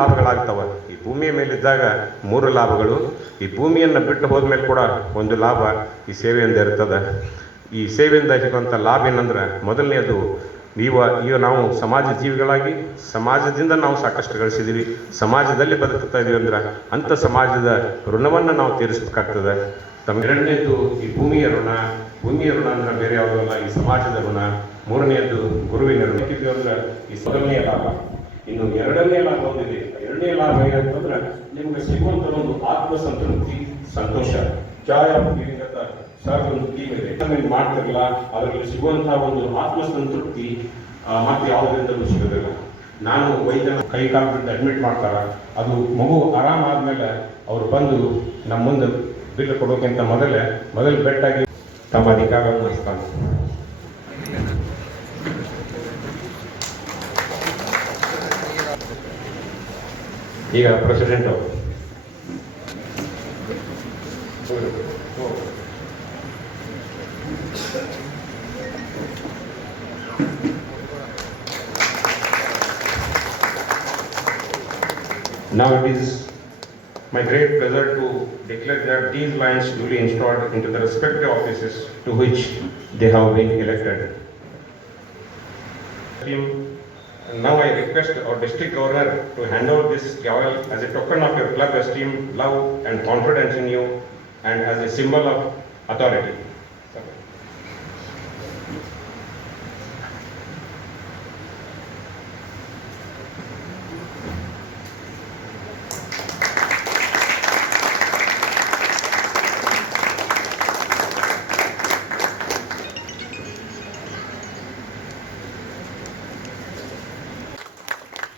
ಲಾಭಗಳಾಗ್ತವೆ. ಈ ಭೂಮಿಯ ಮೇಲಿದ್ದಾಗ 3 ಲಾಭಗಳು, ಈ ಭೂಮಿಯನ್ನು ಬಿಟ್ಟು ಹೋದ್ಮೇಲೆ ಕೂಡ ಒಂದು ಲಾಭ ಈ ಸೇವೆಯಿಂದ ಇರ್ತದೆ. ಈ ಸೇವೆಯಿಂದ ಸಿಗುವಂಥ ಲಾಭ ಏನಂದ್ರೆ, ಮೊದಲನೇದು ಈಗ ನಾವು ಸಮಾಜ ಜೀವಿಗಳಾಗಿ ಸಮಾಜದಿಂದ ನಾವು ಸಾಕಷ್ಟು ಗಳಿಸಿದ್ದೀವಿ, ಸಮಾಜದಲ್ಲಿ ಬದುಕ್ತಾ ಇದೀವಿ ಅಂದ್ರೆ ಅಂಥ ಸಮಾಜದ ಋಣವನ್ನು ನಾವು ತೀರಿಸಬೇಕಾಗ್ತದೆ. ಎರಡನೇದು ಈ ಭೂಮಿಯ ಋಣ ಅಂದ್ರೆ ಬೇರೆ ಯಾವುದೂ ಅಲ್ಲ, ಈ ಸಮಾಜದ ಋಣ. ಮೂರನೆಯದು ಗುರುವಿನ ಋಣ ಅಂದ್ರೆ ಈ ಮೊದಲನೆಯ ಲಾಭ. ಇನ್ನು ಎರಡನೇ ಲಾಭ ಒಂದಿದೆ. ಎರಡನೇ ಲಾಭ ಏನಂತಂದ್ರೆ ನಿಮ್ಗೆ ಸಿಗುವಂತ ಒಂದು ಆತ್ಮಸಂತೃಪ್ತಿ, ಸಂತೋಷ. ಜಾಯ್ ಆಫ್ ಗಿವಿಂಗ್ ಅಂತ ಸರ್ ಒಂದು ಥೀಮ್ ಇದೆ. ಮಾಡ್ತಿರಲ್ಲ, ಅದರಲ್ಲಿ ಸಿಗುವಂತಹ ಒಂದು ಆತ್ಮಸಂತೃಪ್ತಿ ಮತ್ತೆ ಯಾವುದರಿಂದಲೂ ಸಿಗೋದಿಲ್ಲ. ನಾನು ವೈದ್ಯನ ಕೈ ಕಾಲದಿಂದ ಅಡ್ಮಿಟ್ ಮಾಡ್ತಾರ, ಅದು ಮಗು ಆರಾಮ ಆದ್ಮೇಲೆ ಅವ್ರು ಬಂದು ನಮ್ಮ ಮುಂದೆ ಬಿಲ್ ಕೊಡೋಕ್ಕಿಂತ ಮೊದಲು ಬೆಟ್ಟಾಗಿ ತಮ್ಮ ಅಧಿಕಾರವನ್ನು ವಹಿಸ್ತಾನೆ. ಈಗ ಪ್ರೆಸಿಡೆಂಟ್ ಅವರು Now it is my great pleasure to declare that these lions duly installed into the respective offices to which they have been elected. Now I request our district governor to hand over this gavel as a token of your club esteem, love and confidence in you, and as a symbol of authority.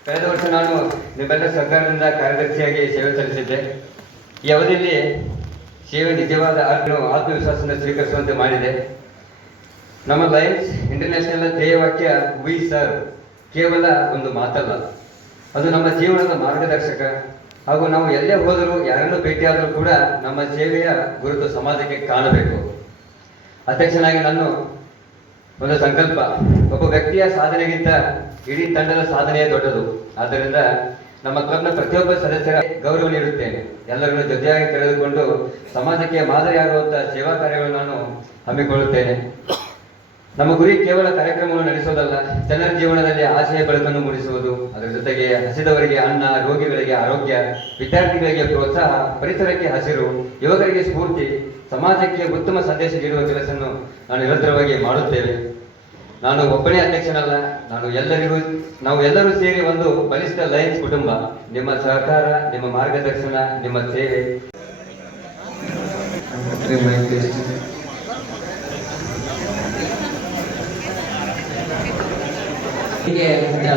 ಕಳೆದ ವರ್ಷ ನಾನು ನಿಮ್ಮೆಲ್ಲ ಸರ್ಕಾರದಿಂದ ಕಾರ್ಯದರ್ಶಿಯಾಗಿ ಸೇವೆ ಸಲ್ಲಿಸಿದ್ದೆ. ಈ ಅವಧಿಯಲ್ಲಿ ಸೇವೆ ನಿಜವಾದ ಆತ್ಮವಿಶ್ವಾಸದಿಂದ ಸ್ವೀಕರಿಸುವಂತೆ ಮಾಡಿದೆ. ನಮ್ಮ ಲಯನ್ಸ್ ಇಂಟರ್ನ್ಯಾಷನಲ್ ಧ್ಯೇಯವಾಕ್ಯ ವಿ ಸರ್ವ್ ಕೇವಲ ಒಂದು ಮಾತಲ್ಲ, ಅದು ನಮ್ಮ ಜೀವನದ ಮಾರ್ಗದರ್ಶಕ. ಹಾಗೂ ನಾವು ಎಲ್ಲೇ ಹೋದರೂ, ಯಾರನ್ನು ಭೇಟಿಯಾದರೂ ಕೂಡ ನಮ್ಮ ಸೇವೆಯ ಗುರುತು ಸಮಾಜಕ್ಕೆ ಕಾಣಬೇಕು. ಅಧ್ಯಕ್ಷನಾಗಿ ನಾನು ಒಂದು ಸಂಕಲ್ಪ, ಒಬ್ಬ ವ್ಯಕ್ತಿಯ ಸಾಧನೆಗಿಂತ ಇಡೀ ತಂಡದ ಸಾಧನೆಯೇ ದೊಡ್ಡದು. ಆದ್ದರಿಂದ ನಮ್ಮ ಕ್ಲಬ್ನ ಪ್ರತಿಯೊಬ್ಬ ಸದಸ್ಯರ ಗೌರವ ನೀಡುತ್ತೇನೆ. ಎಲ್ಲರನ್ನು ಜೊತೆಯಾಗಿ ಕರೆದುಕೊಂಡು ಸಮಾಜಕ್ಕೆ ಮಾದರಿಯಾಗುವಂತಹ ಸೇವಾ ಕಾರ್ಯಗಳನ್ನು ನಾನು ಹಮ್ಮಿಕೊಳ್ಳುತ್ತೇನೆ. ನಮ್ಮ ಗುರಿ ಕೇವಲ ಕಾರ್ಯಕ್ರಮವನ್ನು ನಡೆಸುವುದಲ್ಲ, ಜನರ ಜೀವನದಲ್ಲಿ ಆಶಯ ಬೆಳಕನ್ನು ಮೂಡಿಸುವುದು. ಅದರ ಜೊತೆಗೆ ಹಸಿದವರಿಗೆ ಅನ್ನ, ರೋಗಿಗಳಿಗೆ ಆರೋಗ್ಯ, ವಿದ್ಯಾರ್ಥಿಗಳಿಗೆ ಪ್ರೋತ್ಸಾಹ, ಪರಿಸರಕ್ಕೆ ಹಸಿರು, ಯುವಕರಿಗೆ ಸ್ಫೂರ್ತಿ, ಸಮಾಜಕ್ಕೆ ಉತ್ತಮ ಸಂದೇಶ ನೀಡುವ ಕೆಲಸವನ್ನು ನಾನು ನಿರಂತರವಾಗಿ ಮಾಡುತ್ತೇವೆ. ನಾನು ಒಬ್ಬನೇ ಅಧ್ಯಕ್ಷನಲ್ಲ, ನಾವು ಎಲ್ಲರೂ ಸೇರಿ ಒಂದು ಬಲಿಷ್ಠ ಲಯನ್ಸ್ ಕುಟುಂಬ. ನಿಮ್ಮ ಸಹಕಾರ, ನಿಮ್ಮ ಮಾರ್ಗದರ್ಶನ, ನಿಮ್ಮ ಸೇವೆ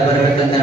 ಬರಬೇಕಂತ